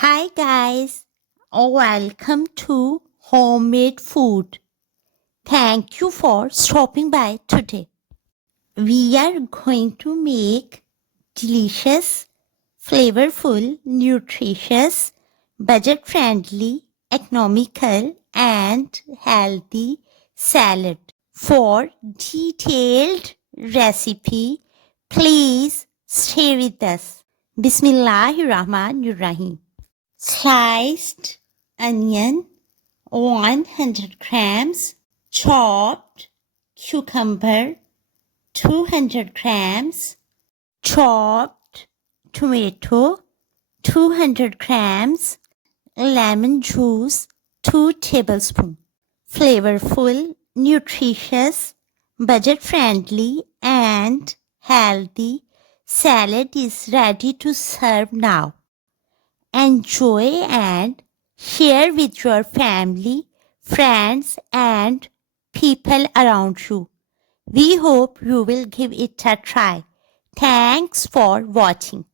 Hi guys, welcome to Homemade Food. Thank you for stopping by today. We are going to make delicious, flavorful, nutritious, budget-friendly, economical and healthy salad. For detailed recipe, please stay with us. Bismillahirrahmanirrahim. Sliced onion 100 grams, chopped cucumber 200 grams, chopped tomato 200 grams, lemon juice 2 tablespoons. Flavorful, nutritious, budget-friendly and healthy salad is ready to serve now. Enjoy and share with your family, friends and people around you. We hope you will give it a try. Thanks for watching.